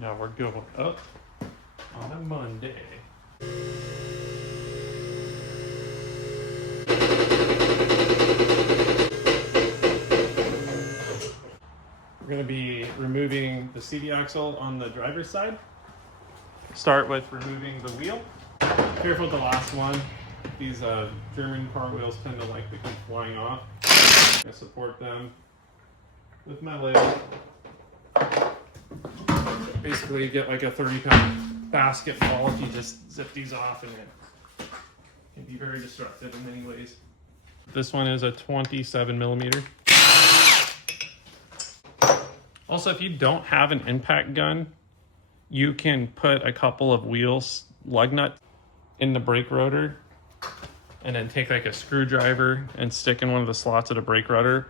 Now we're going up on a Monday. We're going to be removing the CD axle on the driver's side. Start with removing the wheel. Careful with the last one. These German car wheels tend to like to come flying off. I'm going to support them with my lid. Basically, you get like a 30-pound basketball if you just zip these off, and it can be very destructive in many ways. This one is a 27 millimeter. Also, if you don't have an impact gun, you can put a couple of wheels lug nuts in the brake rotor and then take like a screwdriver and stick in one of the slots of the brake rotor.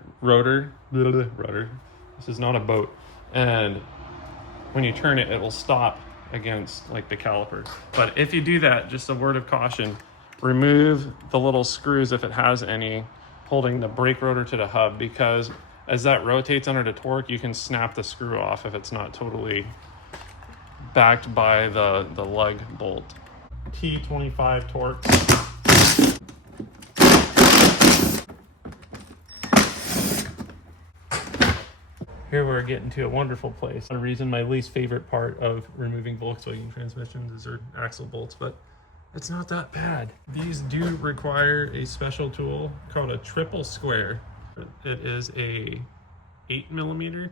This is not a boat. And when you turn it, it will stop against like the calipers. But if you do that, just a word of caution, remove the little screws if it has any holding the brake rotor to the hub, because as that rotates under the torque, you can snap the screw off if it's not totally backed by the lug bolt. T25 torque. Here we're getting to a wonderful place. The reason my least favorite part of removing Volkswagen transmissions is their axle bolts, but it's not that bad. These do require a special tool called a triple square. It is a 8 millimeter.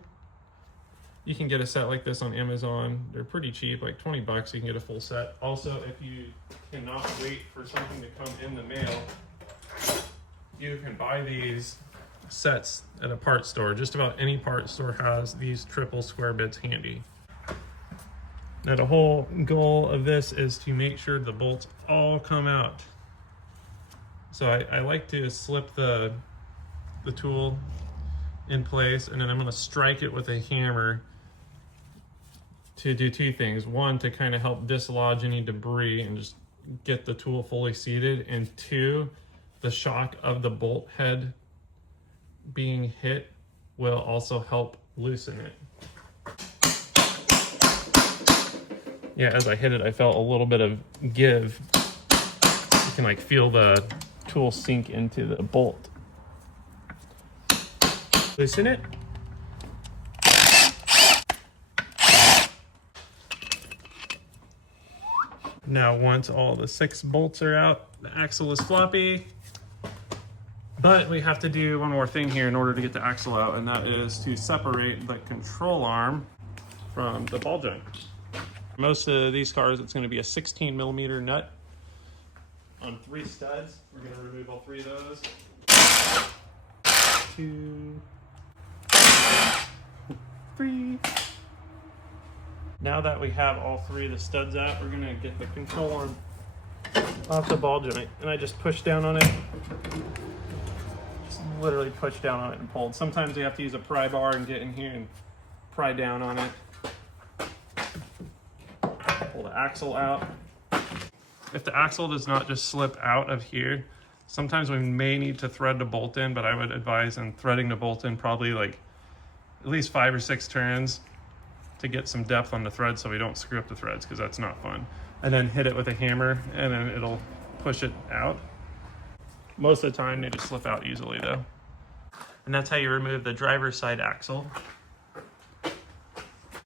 You can get a set like this on Amazon. They're pretty cheap, like 20 bucks. You can get a full set. Also, if you cannot wait for something to come in the mail, you can buy these sets at a parts store. Just about any parts store has these triple square bits handy. Now the whole goal of this is to make sure the bolts all come out. So I like to slip the tool in place, and then I'm going to strike it with a hammer to do two things. One, to kind of help dislodge any debris and just get the tool fully seated, and two, the shock of the bolt head being hit will also help loosen it. Yeah, as I hit it, I felt a little bit of give. You can like feel the tool sink into the bolt. Loosen it. Now, once all the 6 bolts are out, the axle is floppy. But we have to do one more thing here in order to get the axle out, and that is to separate the control arm from the ball joint. Most of these cars, it's going to be a 16 millimeter nut on 3 studs. We're going to remove all 3 of those. 2, 3. Now that we have all 3 of the studs out, we're going to get the control arm off the ball joint, and I just push down on it. Literally push down on it and pull. Sometimes you have to use a pry bar and get in here and pry down on it. Pull the axle out. If the axle does not just slip out of here, sometimes we may need to thread the bolt in, but I would advise in threading the bolt in probably like at least 5 or 6 turns to get some depth on the thread so we don't screw up the threads, because that's not fun. And then hit it with a hammer and then it'll push it out. Most of the time they just slip out easily though. And that's how you remove the driver's side axle.